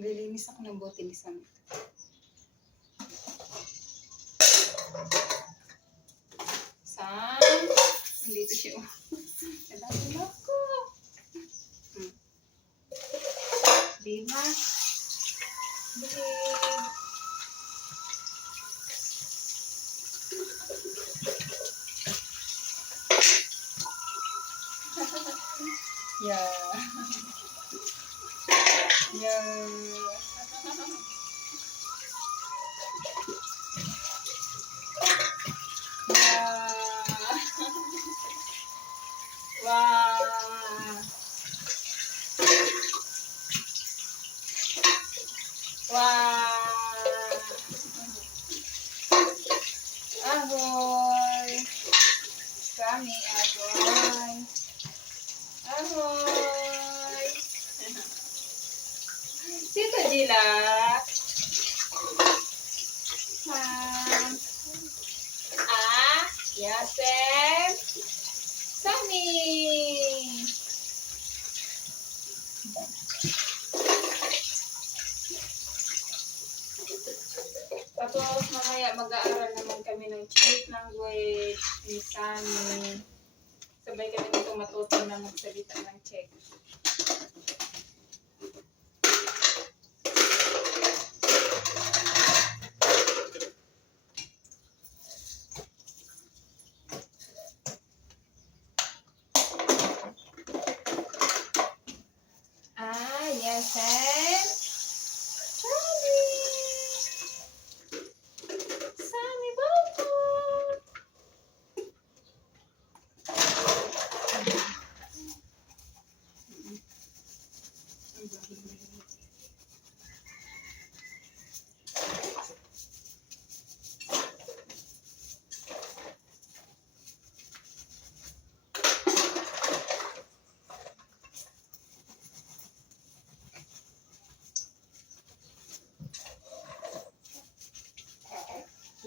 Nililinis ako ng bote ni Sam. Sam, nandito siya. Nalagulap ko. Diba? Big. Yeah. Yeah. Wow. Wow. Ahoy. Kami, ahoy. Ahoy. Sito Jila. Yasem. Sami. Tapos mamaya mag-aaral naman kami ng Czech language ni Sami. Sabay kami nito matuto na magsalita ng Czech. Yes, Sammy! Sammy Balcon!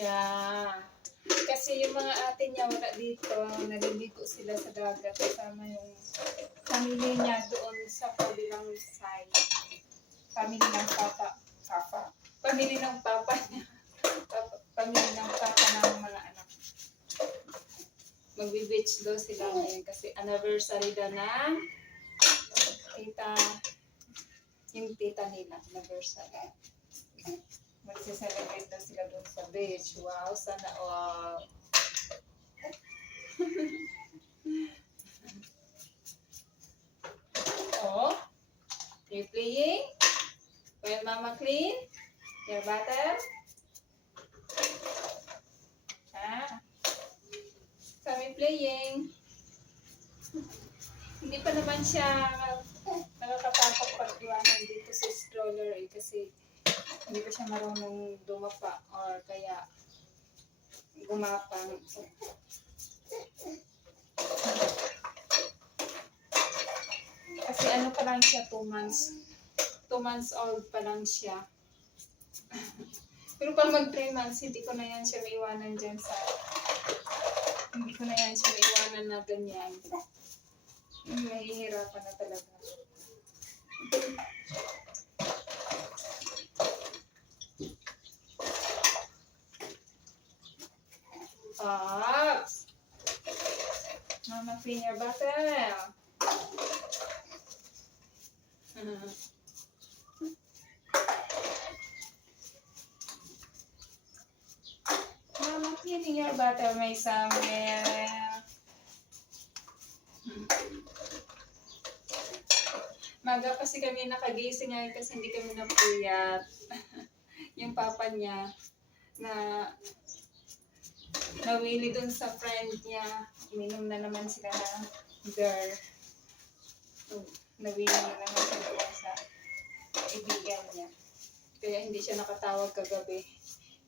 Yeah. Kasi yung mga ate niya wala dito, naliligo sila sa dagat kasama yung family niya doon sa kabilang side. Family ng papa. Family ng papa niya. Family ng papa ng mga anak. Magbe-beach daw sila ngayon kasi anniversary daw ng yung tita nila, anniversary. Magse-celebrate daw sila doon sa beach. Wow, sana all. Oh, you playing? While Mama clean your butter? Kami playing. Hindi pa naman siya nakakatakot pag-iwanan dito sa stroller kasi hindi pa siya marunong dumapa or kaya gumapang. Kasi ano pa lang siya, 2 months. 2 months old pa lang siya. Pero pag mag 3 months, hindi ko na yan siya maiwanan dyan sa... Hindi ko na yan siya maiwanan na ganyan. Mahihirapan na talaga. Pops! Mama, clean your bottle. Mama, cleaning your bottle, may Samuel. Maga kasi kami nakagising ngayon kasi hindi kami napuyat. Yung papa niya na nawili dun sa friend niya. Uminom na naman sila ng beer. Nawili na naman sila doon sa kaibigan niya. Kaya hindi siya nakatawag kagabi.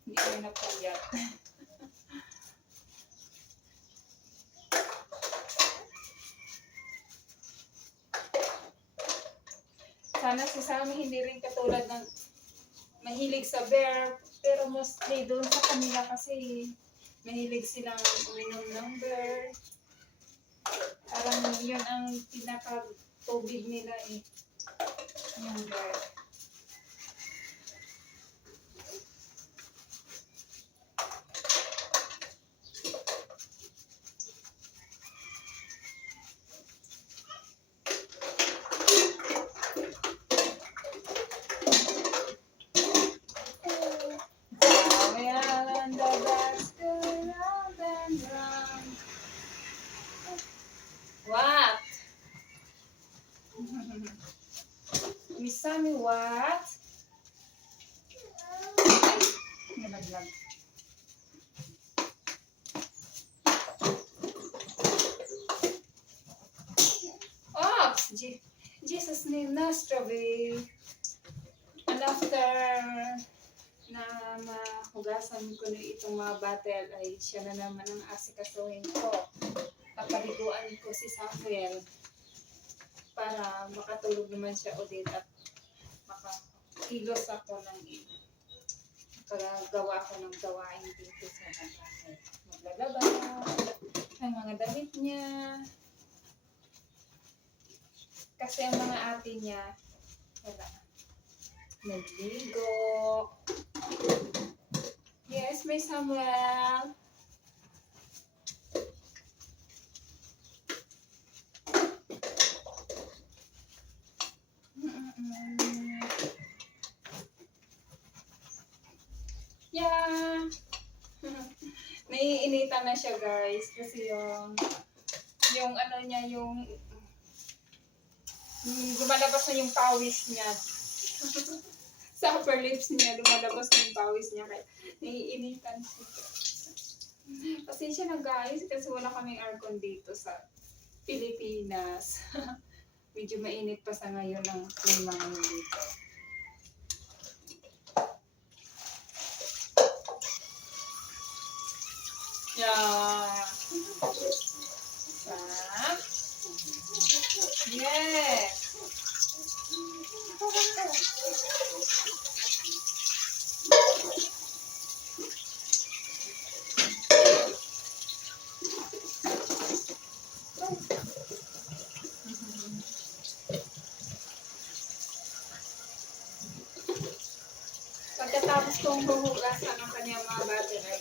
Hindi kami napuyat. Sana si Sammy hindi rin katulad ng mahilig sa beer, pero mostly doon sa kanila kasi mahilig silang uminom ng beer. Parang yun ang pinaka-tubig nila eh. Yung beer. Miss Sammy, what? Nalaglag. Oh! Jesus name na, strawberry. And after na mahugasan ko na itong mga bottle, ay siya na naman ang asikasuhin ko. Papaliguan ko si Samuel para makatulog naman siya ulit at makakilos ako ng makagawa ako ng gawain dito sa bahay. Maglalaba ang mga damit niya. Kasi ang mga ate niya, wala. Nagligo. Yes, may Samuel. Yeah. Naiinitan na siya, guys, kasi yung ano niya, yung lumalabas na yung pawis niya. Sa upper lips niya, lumalabas na yung pawis niya. Kaya naiinitan siya. Pasensya na, guys, kasi wala kaming aircon dito sa Pilipinas. Medyo mainit pa sa ngayon ang klima ngayon dito. Yeah. Sam. Yes. Pagkatapos kong huhugasan ang kanyang mga bottle ay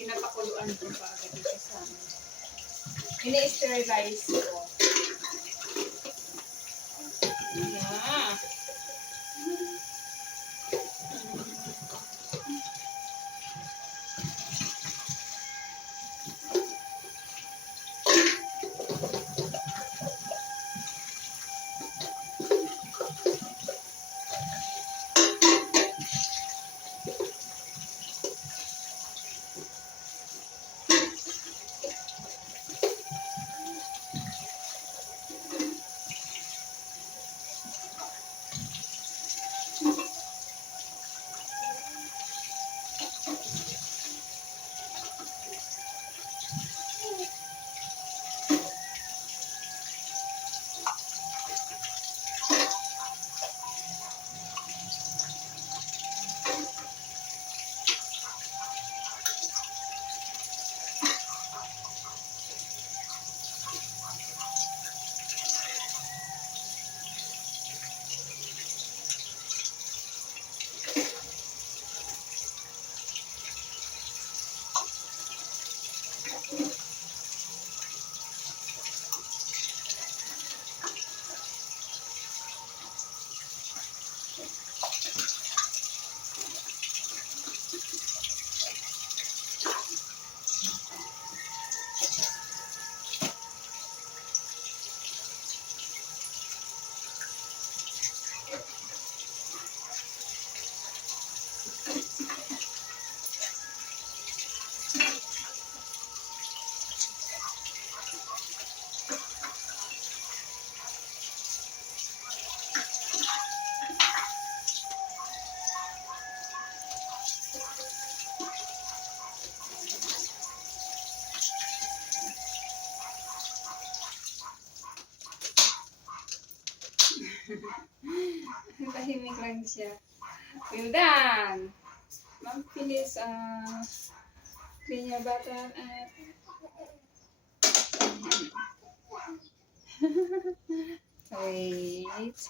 pinapakuluan ko pa agad ito sa amin. Ini-sterilize ko. Yeah. Tahimik lang siya. Well done! Ma'am, please, clean your bottle at... Wait.